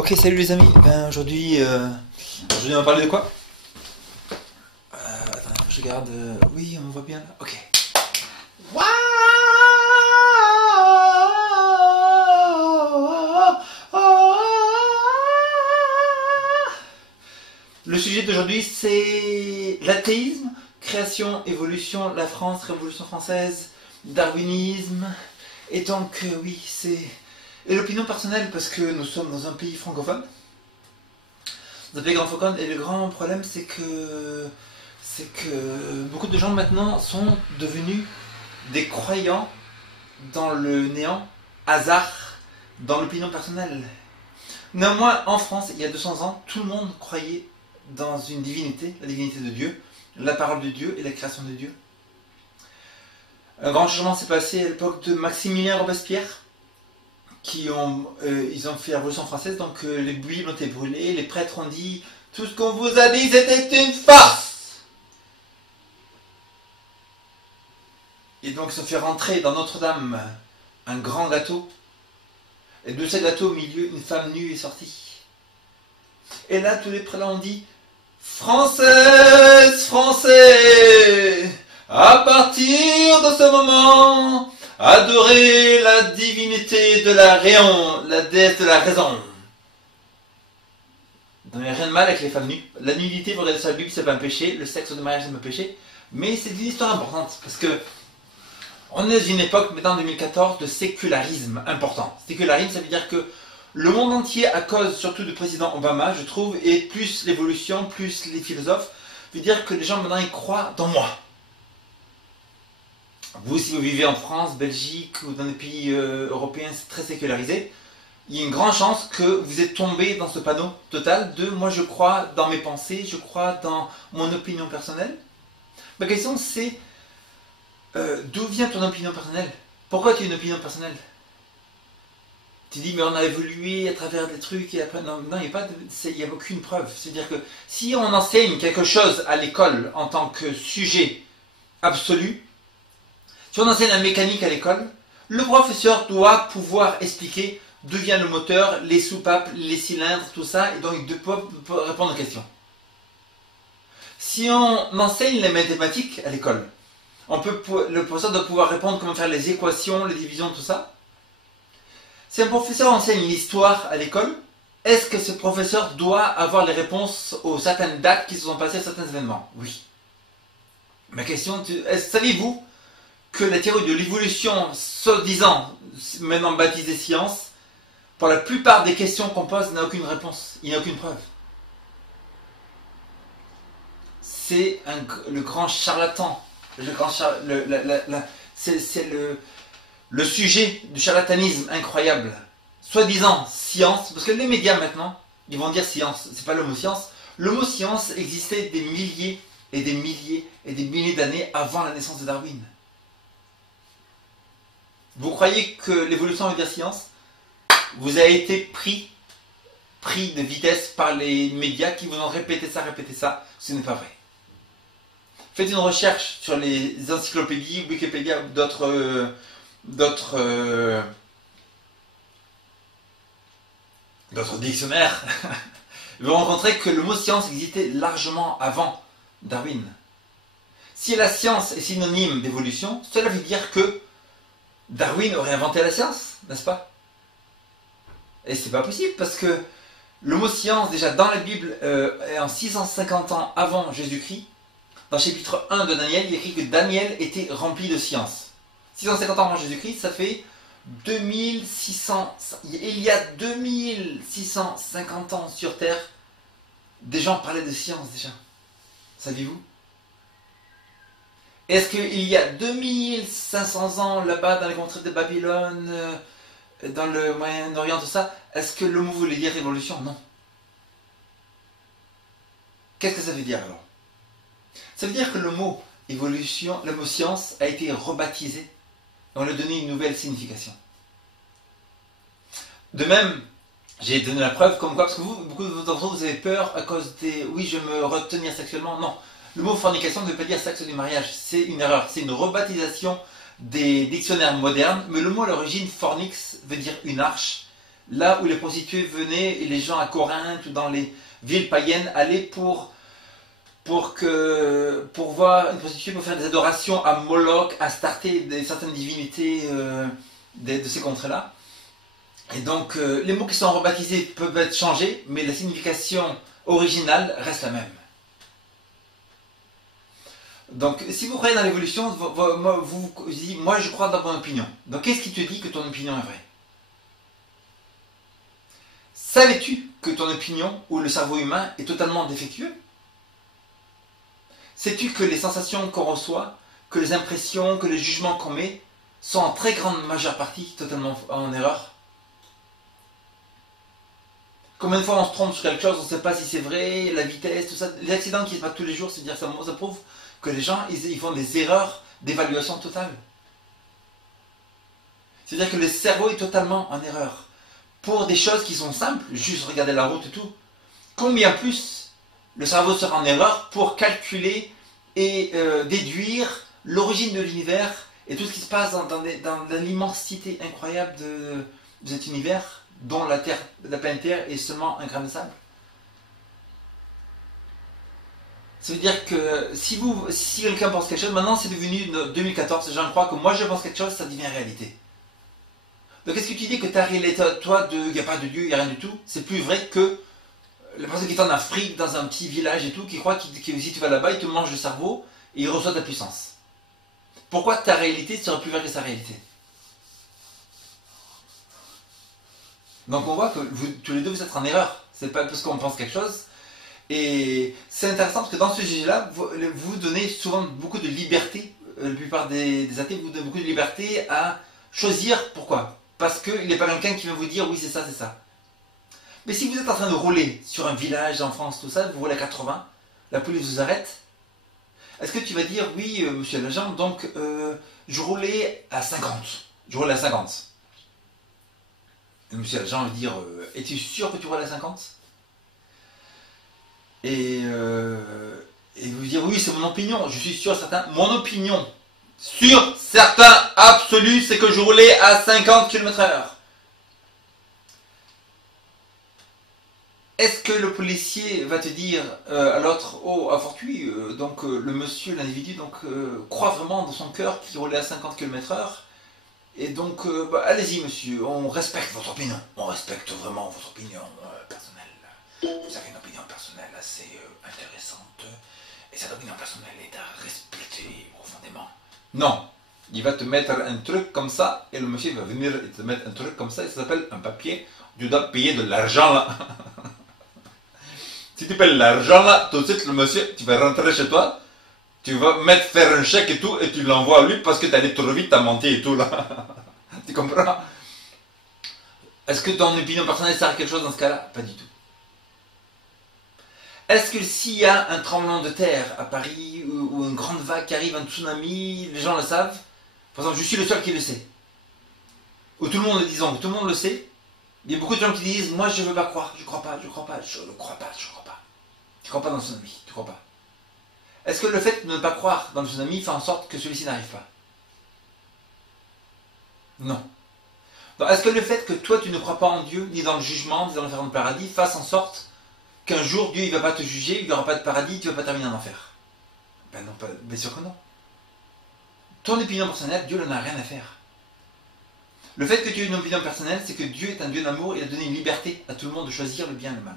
Ok, salut les amis. Ben aujourd'hui on va parler de quoi? Attends, faut que je regarde. Oui, on me voit bien là. Ok. Waouh. Le sujet d'aujourd'hui c'est l'athéisme, création, évolution, la France, Révolution française, darwinisme. Et donc oui, c'est et l'opinion personnelle parce que nous sommes dans un pays francophone. Dans un pays francophone et le grand problème c'est que beaucoup de gens maintenant sont devenus des croyants dans le néant, hasard, dans l'opinion personnelle. Néanmoins, en France, il y a 200 ans, tout le monde croyait dans une divinité, la divinité de Dieu, la parole de Dieu et la création de Dieu. Un grand changement s'est passé à l'époque de Maximilien Robespierre, ils ont fait la Révolution française, donc les Bibles ont été brûlées, les prêtres ont dit tout ce qu'on vous a dit c'était une farce. Et donc ils ont fait rentrer dans Notre-Dame un grand gâteau, et de ce gâteau au milieu une femme nue est sortie. Et là tous les prélats ont dit Françaises, Français, à partir de ce moment, adorez la divinité de la raison, la déesse de la raison. Il n'y a rien de mal avec les femmes nues. La nudité, vous regardez sur la Bible, c'est pas un péché. Le sexe de mariage, c'est pas un péché. Mais c'est une histoire importante. Parce que on est dans une époque, maintenant en 2014, de sécularisme important. Sécularisme, ça veut dire que le monde entier, à cause surtout du président Obama, je trouve, et plus l'évolution, plus les philosophes, veut dire que les gens maintenant, ils croient dans moi. Vous, si vous vivez en France, Belgique ou dans des pays européens très sécularisés, il y a une grande chance que vous êtes tombé dans ce panneau total de moi je crois dans mes pensées, je crois dans mon opinion personnelle. Ma question c'est d'où vient ton opinion personnelle? Pourquoi tu as une opinion personnelle? Tu dis mais on a évolué à travers des trucs et après non, il n'y a aucune preuve. C'est-à-dire que si on enseigne quelque chose à l'école en tant que sujet absolu, si on enseigne la mécanique à l'école, le professeur doit pouvoir expliquer d'où vient le moteur, les soupapes, les cylindres, tout ça, et donc il doit répondre aux questions. Si on enseigne les mathématiques à l'école, le professeur doit pouvoir répondre comment faire les équations, les divisions, tout ça. Si un professeur enseigne l'histoire à l'école, est-ce que ce professeur doit avoir les réponses aux certaines dates qui se sont passées à certains événements? Oui. Ma question, savez-vous que la théorie de l'évolution, soi-disant, maintenant baptisée science, pour la plupart des questions qu'on pose, n'a aucune réponse, il n'y a aucune preuve. C'est le grand charlatan, c'est le sujet du charlatanisme incroyable. Soi-disant science, parce que les médias maintenant, ils vont dire science, c'est pas le mot science. Le mot science existait des milliers et des milliers et des milliers d'années avant la naissance de Darwin. Vous croyez que l'évolution veut dire science? Vous avez été pris de vitesse par les médias qui vous ont répété ça, ce n'est pas vrai. Faites une recherche sur les encyclopédies, Wikipédia ou d'autres dictionnaires. Vous rencontrez que le mot science existait largement avant Darwin. Si la science est synonyme d'évolution, cela veut dire que Darwin aurait inventé la science, n'est-ce pas? Et c'est pas possible parce que le mot science, déjà dans la Bible, en 650 ans avant Jésus-Christ, dans le chapitre 1 de Daniel, il est écrit que Daniel était rempli de science. 650 ans avant Jésus-Christ, ça fait 2600. Il y a 2650 ans sur Terre, des gens parlaient de science déjà. Saviez-vous? Est-ce qu'il y a 2500 ans là-bas dans les contrées de Babylone, dans le Moyen-Orient, tout ça, est-ce que le mot voulait dire révolution? Non. Qu'est-ce que ça veut dire alors? Ça veut dire que le mot évolution, le mot science a été rebaptisé et on lui a donné une nouvelle signification. De même, j'ai donné la preuve comme quoi, parce que beaucoup d'entre vous avez peur à cause des oui, je me retenir sexuellement. Non. Le mot fornication ne veut pas dire sexe du mariage, c'est une erreur, c'est une rebaptisation des dictionnaires modernes, mais le mot à l'origine, fornix, veut dire une arche, là où les prostituées venaient et les gens à Corinthe ou dans les villes païennes allaient pour voir une prostituée, pour faire des adorations à Moloch, à Astarté, certaines divinités de ces contrées-là. Et donc les mots qui sont rebaptisés peuvent être changés, mais la signification originale reste la même. Donc si vous croyez dans l'évolution, vous dites, moi je crois dans mon opinion. Donc qu'est-ce qui te dit que ton opinion est vraie? Savais-tu que ton opinion ou le cerveau humain est totalement défectueux? Sais-tu que les sensations qu'on reçoit, que les impressions, que les jugements qu'on met sont en très grande majeure partie totalement en erreur? Combien de fois on se trompe sur quelque chose, on ne sait pas si c'est vrai, la vitesse, tout ça. Les accidents qui se passent tous les jours, c'est-à-dire ça prouve que les gens ils font des erreurs d'évaluation totale. C'est-à-dire que le cerveau est totalement en erreur. Pour des choses qui sont simples, juste regarder la route et tout, combien plus le cerveau sera en erreur pour calculer et déduire l'origine de l'univers et tout ce qui se passe dans l'immensité incroyable de cet univers dont la planète Terre est seulement un grain de sable. Ça veut dire que si quelqu'un pense quelque chose, maintenant c'est devenu 2014, les gens croient que moi je pense quelque chose, ça devient réalité. Donc est-ce que tu dis que ta réalité, toi, il n'y a pas de Dieu, il n'y a rien du tout? C'est plus vrai que la personne qui est en Afrique, dans un petit village et tout, qui croit que si tu vas là-bas, il te mange le cerveau et il reçoit ta puissance. Pourquoi ta réalité serait plus vraie que sa réalité? Donc on voit que tous les deux vous êtes en erreur. C'est pas parce qu'on pense quelque chose. Et c'est intéressant parce que dans ce sujet-là, vous donnez souvent beaucoup de liberté. La plupart des athées vous donnent beaucoup de liberté à choisir pourquoi. Parce qu'il n'y a pas quelqu'un qui va vous dire oui c'est ça, c'est ça. Mais si vous êtes en train de rouler sur un village en France, tout ça, vous roulez à 80, la police vous arrête, est-ce que tu vas dire oui monsieur l'agent, donc je roulais à 50. Je roulais à 50. Et monsieur l'agent va dire es-tu sûr que tu roules à 50? Et vous dire oui c'est mon opinion, je suis sûr certain, mon opinion sûr certain absolu c'est que je roulais à 50 km/h. Est-ce que le policier va te dire à l'autre, oh, à fortuit, donc le monsieur, l'individu, croit vraiment dans son cœur qu'il roulait à 50 km/h, et donc, allez-y monsieur, on respecte votre opinion, on respecte vraiment votre opinion personnelle. Vous avez une opinion personnelle assez intéressante, et cette opinion personnelle est à respecter profondément. Non, il va te mettre un truc comme ça, et le monsieur va venir et te mettre un truc comme ça, et ça s'appelle un papier, tu dois payer de l'argent là. Si tu payes l'argent là, tout de suite le monsieur, tu vas rentrer chez toi, tu vas faire un chèque et tout, et tu l'envoies à lui parce que tu allé trop vite, t'as menti et tout là. Tu comprends? Est-ce que ton opinion personnelle sert à quelque chose dans ce cas-là? Pas du tout. Est-ce que s'il y a un tremblement de terre à Paris, ou une grande vague qui arrive, un tsunami, les gens le savent? Par exemple, je suis le seul qui le sait. Ou tout le monde le disant, tout le monde le sait. Il y a beaucoup de gens qui disent, moi je ne veux pas croire, je ne crois pas, je ne crois pas, je ne crois pas, je ne crois pas. Tu ne crois pas dans le tsunami, tu ne crois pas. Est-ce que le fait de ne pas croire dans le tsunami fait en sorte que celui-ci n'arrive pas? Non. Donc est-ce que le fait que toi tu ne crois pas en Dieu, ni dans le jugement, ni dans l'enfer, dans le paradis, fasse en sorte qu'un jour Dieu ne va pas te juger, il n'y aura pas de paradis, tu ne vas pas terminer en enfer? Ben non, bien sûr que non. Ton opinion personnelle, Dieu n'en a rien à faire. Le fait que tu aies une opinion personnelle, c'est que Dieu est un Dieu d'amour, il a donné une liberté à tout le monde de choisir le bien et le mal.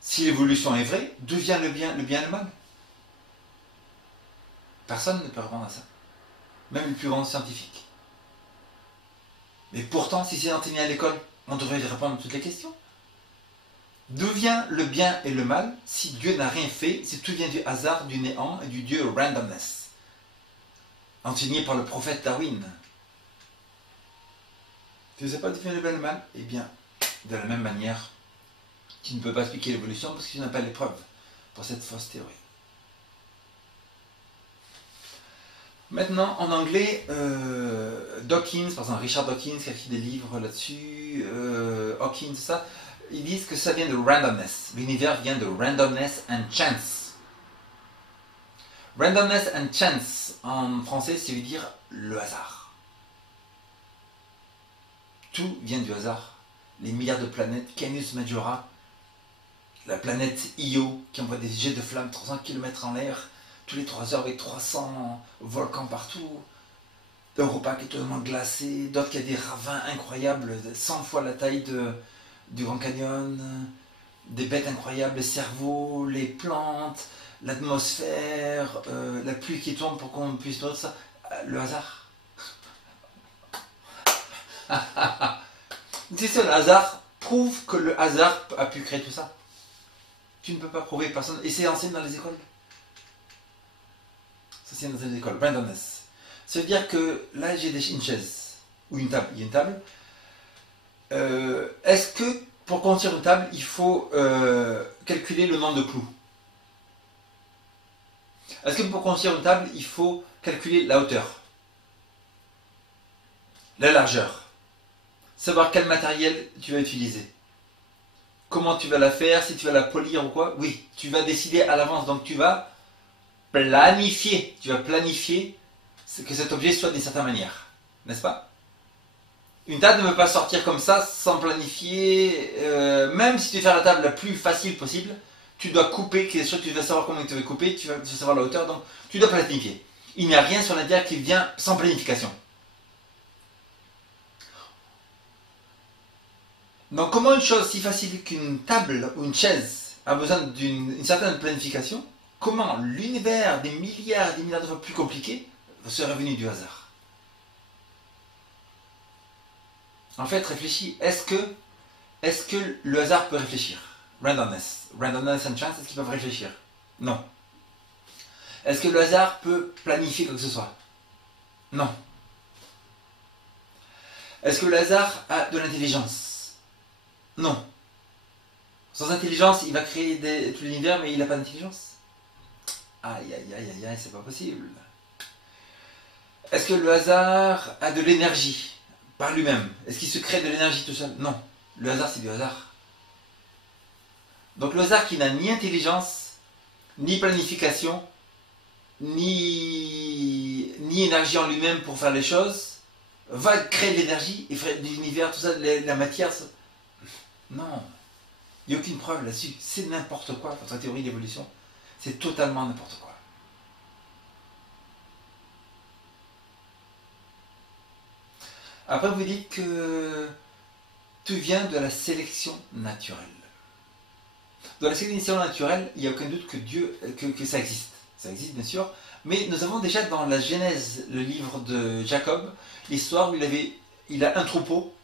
Si l'évolution est vraie, d'où vient le bien et le mal? Personne ne peut répondre à ça. Même le plus grand scientifique. Mais pourtant, si c'est enseigné à l'école, on devrait répondre à toutes les questions. D'où vient le bien et le mal si Dieu n'a rien fait, si tout vient du hasard, du néant et du Dieu randomness, enseigné par le prophète Darwin? Tu ne sais pas d'où vient le bien et le mal? Eh bien, de la même manière, tu ne peux pas expliquer l'évolution parce que tu n'as pas les preuves pour cette fausse théorie. Maintenant, en anglais, Dawkins, par exemple Richard Dawkins qui a écrit des livres là-dessus, Hawkins, tout ça, ils disent que ça vient de randomness. L'univers vient de randomness and chance. Randomness and chance, en français, ça veut dire le hasard. Tout vient du hasard. Les milliards de planètes, Canis Majora, la planète Io qui envoie des jets de flammes 300 km en l'air, tous les 3 heures avec 300 volcans partout. Europa qui est totalement glacée, d'autres qui a des ravins incroyables, 100 fois la taille du Grand Canyon, des bêtes incroyables, les cerveaux, les plantes, l'atmosphère, la pluie qui tombe pour qu'on puisse noter ça. Le hasard. Si c'est le hasard, prouve que le hasard a pu créer tout ça. Tu ne peux pas prouver, personne. Et c'est enseigné dans les écoles. C'est enseigné dans les écoles. Randomness. Ça veut dire que là j'ai une chaise ou une table. Il y a une table. Est-ce que pour construire une table, il faut calculer le nombre de clous? Est-ce que pour construire une table, il faut calculer la hauteur, la largeur, savoir quel matériel tu vas utiliser, comment tu vas la faire, si tu vas la polir ou quoi? Oui, tu vas décider à l'avance. Donc tu vas planifier. Tu vas planifier que cet objet soit d'une certaine manière, n'est-ce pas? Une table ne peut pas sortir comme ça sans planifier. Même si tu veux faire la table la plus facile possible, tu dois couper quelque chose, tu dois savoir comment tu veux couper, tu vas savoir la hauteur, donc tu dois planifier. Il n'y a rien sur la Terre qui vient sans planification. Donc comment une chose si facile qu'une table ou une chaise a besoin d'une certaine planification, comment l'univers des milliards et des milliards de fois plus compliqué serait venu du hasard? En fait, réfléchis, est-ce que le hasard peut réfléchir? Randomness and chance, est-ce qu'ils peuvent réfléchir? Non. Est-ce que le hasard peut planifier quoi que ce soit? Non. Est-ce que le hasard a de l'intelligence? Non. Sans intelligence, il va créer tout l'univers, mais il n'a pas d'intelligence? Aïe, aïe, aïe, aïe, aïe, c'est pas possible. Est-ce que le hasard a de l'énergie par lui-même? Est-ce qu'il se crée de l'énergie tout seul? Non. Le hasard, c'est du hasard. Donc le hasard qui n'a ni intelligence, ni planification, ni énergie en lui-même pour faire les choses, va créer de l'énergie et faire de l'univers, tout ça, la matière. Ça. Non. Il n'y a aucune preuve là-dessus. C'est n'importe quoi, votre théorie d'évolution. C'est totalement n'importe quoi. Après, vous dites que tout vient de la sélection naturelle. Dans la sélection naturelle, il n'y a aucun doute que ça existe. Ça existe, bien sûr. Mais nous avons déjà dans la Genèse, le livre de Jacob, l'histoire où il a un troupeau.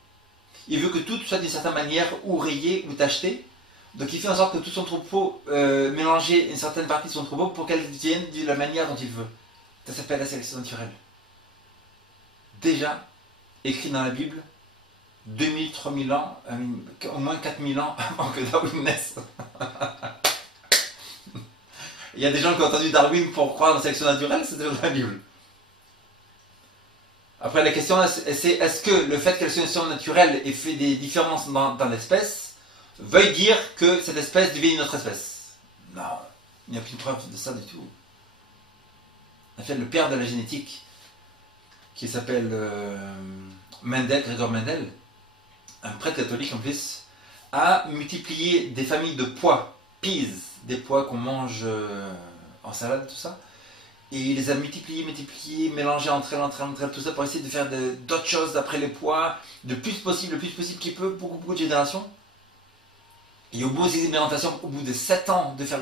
Il veut que tout soit d'une certaine manière ou rayé ou tacheté. Donc il fait en sorte que tout son troupeau, mélanger une certaine partie de son troupeau pour qu'elle vienne de la manière dont il veut. Ça s'appelle la sélection naturelle. Déjà écrit dans la Bible, 2000, 3000 ans, au moins 4000 ans avant que Darwin naisse. Il y a des gens qui ont entendu Darwin pour croire dans la sélection naturelle, c'est déjà dans la Bible. Après la question c'est est-ce que le fait que la sélection naturelle ait fait des différences dans l'espèce veuille dire que cette espèce devient une autre espèce? Non, il n'y a aucune preuve de ça du tout. En fait, le père de la génétique, qui s'appelle Gregor Mendel, un prêtre catholique en plus, a multiplié des familles de pois, peas, des pois qu'on mange en salade, tout ça, et il les a multipliés, mélangés entre elles, tout ça, pour essayer de faire d'autres choses d'après les pois, le plus possible qu'il peut, beaucoup de générations. Et au bout de ces expérimentations, au bout de 7 ans de faire